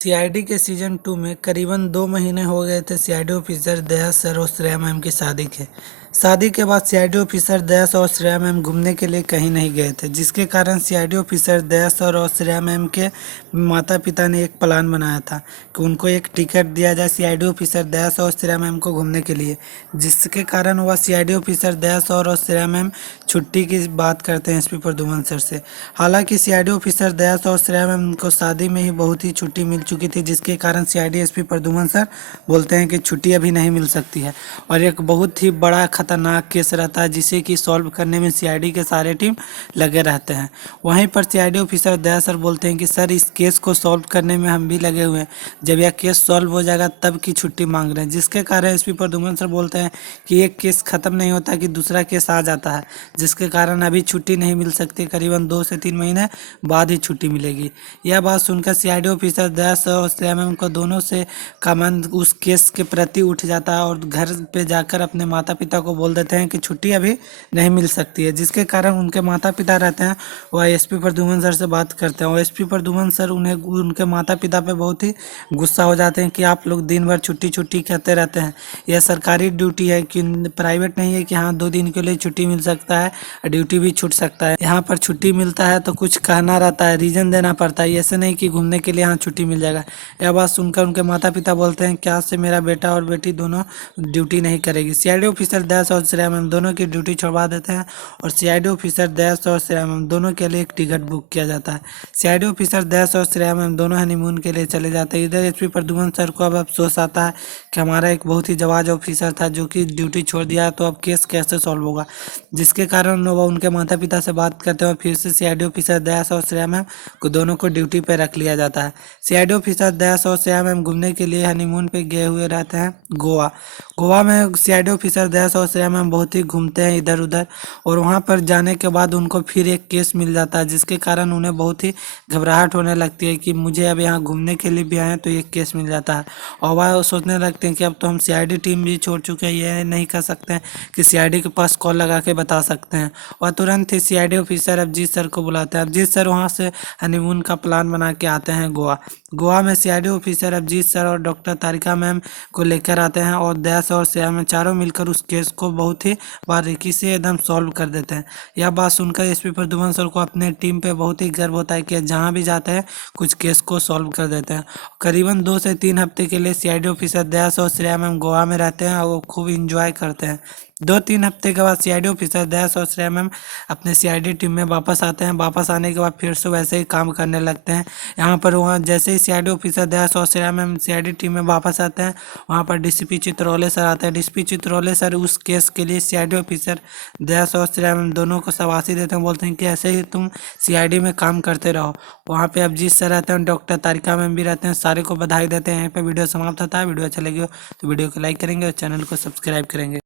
CID के season 2 में करीबन 2 महीने हो गए थे सीआईडी ऑफिसर दया सर और श्रेया मैम की शादी के। शादी के बाद सीआईडी ऑफिसर दया सर और श्रेया मैम घूमने के लिए कहीं नहीं गए थे, जिसके कारण सीआईडी ऑफिसर दया सर और श्रेया मैम के माता पिता ने एक प्लान बनाया था कि उनको एक टिकट दिया जाए सीआईडी ऑफिसर दया सर और श्रेया मैम को घूमने के लिए, जिसके कारण वह सीआईडी ऑफिसर दया सर और श्रेया मैम छुट्टी की बात करते हैं एसपी प्रद्युमन सर से। हालांकि सीआईडी ऑफिसर दया सर और श्रेया मैम को शादी में ही बहुत ही छुट्टी मिल चुकी थी, जिसके कारण सीआईडी एसपी प्रद्युमन सर बोलते हैं कि छुट्टी अभी नहीं मिल सकती है और एक बहुत ही बड़ा खतरनाक केस रहता है जिसे कि सॉल्व करने में सीआईडी के सारे टीम लगे रहते हैं। वहीं पर सीआईडी ऑफिसर दया सर बोलते हैं कि सर इस केस को सॉल्व करने में हम भी लगे हुए हैं, जब यह केस सॉल्व हो जाएगा तब की छुट्टी मांग रहे हैं, जिसके कारण एसपी प्रद्युमन सर बोलते हैं कि एक केस खत्म नहीं होता कि दूसरा केस आ जाता है, जिसके कारण अभी छुट्टी नहीं मिल सकती, करीबन 2 से 3 महीने बाद ही छुट्टी मिलेगी। यह बात सुनकर सीआईडी ऑफिसर दया सर और श्रेया मैम को दोनों से का मन उस केस के प्रति उठ जाता है और घर पे जाकर अपने माता पिता को बोल देते हैं कि छुट्टी अभी नहीं मिल सकती है, जिसके कारण उनके माता पिता रहते हैं वह एसपी प्रद्युमन सर से बात करते हैं और एसपी प्रद्युमन सर उन्हें उनके माता पिता पे बहुत ही गुस्सा हो जाते हैं कि आप लोग दिन भर छुट्टी छुट्टी कहते रहते हैं, यह सरकारी ड्यूटी है कि प्राइवेट नहीं है कि हाँ 2 दिन के लिए छुट्टी मिल सकता है, ड्यूटी भी छूट सकता है। यहाँ पर छुट्टी मिलता है तो कुछ कहना रहता है, रीजन देना पड़ता है, ऐसे नहीं कि घूमने के लिए यहाँ छुट्टी मिल जाएगा। यह बात सुनकर उनके माता पिता बोलते हैं क्या से मेरा बेटा और बेटी दोनों ड्यूटी नहीं करेगी। सीआईडी ऑफिसर दया सर और श्रेया मैम दोनों की ड्यूटी छुड़वा देते हैं और सीआईडी ऑफिसर दया सर और श्रेया मैम दोनों के लिए एक टिकट बुक किया जाता है। सीआईडी ऑफिसर दया सर और श्रेया मैम दोनों हनीमून के लिए चले जाते हैं। इधर एसपी प्रद्युमन सर को अब अफसोस आता है कि हमारा एक बहुत ही जाबाज ऑफिसर था जो कि ड्यूटी छोड़ दिया, तो अब केस कैसे सॉल्व होगा, जिसके कारण वो उनके माता पिता से बात करते हैं और फिर से सीआईडी ऑफिसर दया सर और श्रेया मैम को दोनों को ड्यूटी पे रख लिया जाता है। सीआईडी ऑफिसर दया सर और श्रेया मैम घूमने के लिए हनीमून पे गए हुए रहते हैं गोवा। गोवा में सीआईडी ऑफिसर दया सर और श्रेया मैम बहुत ही घूमते हैं इधर उधर और वहाँ पर जाने के बाद उनको फिर एक केस मिल जाता है, जिसके कारण उन्हें बहुत ही घबराहट होने लगती है कि मुझे अब यहाँ घूमने के लिए भी आए तो एक केस मिल जाता है और वह सोचने लगते हैं कि अब तो हम सीआईडी टीम भी छोड़ चुके हैं, ये नहीं कर सकते हैं कि सीआईडी के पास कॉल लगा के बता सकते हैं। और तुरंत ही सीआईडी ऑफिसर अभिजीत सर को बुलाते हैं। अभिजीत सर वहाँ से हनीमून का प्लान बना के आते हैं गोवा। गोवा में सीआईडी ऑफिसर अभिजीत सर और डॉक्टर तारिका मैम को लेकर आते हैं और दया सर और श्रेया मैम चारों मिलकर उस केस को बहुत ही बारीकी से एकदम सॉल्व कर देते हैं। यह बात सुनकर एसपी प्रद्युमन सर को अपने टीम पे बहुत ही गर्व होता है कि जहाँ भी जाते हैं कुछ केस को सॉल्व कर देते हैं। करीबन 2 से 3 हफ्ते के लिए सीआईडी ऑफिसर दया सर और श्रेया मैम गोवा में रहते हैं और वो खूब इंजॉय करते हैं। 2-3 हफ्ते के बाद सीआईडी ऑफिसर दया सर और श्रेया मैम अपने सीआईडी टीम में वापस आते हैं। वापस आने के बाद फिर से वैसे ही काम करने लगते हैं। यहाँ पर वहाँ जैसे ही सीआईडी ऑफिसर दया सर और श्रेया मैम सीआईडी टीम में वापस आते हैं, वहाँ पर डीसीपी चित्रौले सर आते हैं। डीसीपी चित्रौले सर उस केस के लिए सीआईडी ऑफिसर दया सर और श्रेया मैम दोनों को शाबाशी देते हैं, बोलते हैं कि ऐसे ही तुम सीआईडी में काम करते रहो। वहाँ पे अभिजीत सर रहते हैं, डॉक्टर तारिका मैम भी रहते हैं, सारे को बधाई देते हैं। यहाँ पे वीडियो समाप्त होता है। वीडियो अच्छा लगे हो तो वीडियो को लाइक करेंगे और चैनल को सब्सक्राइब करेंगे।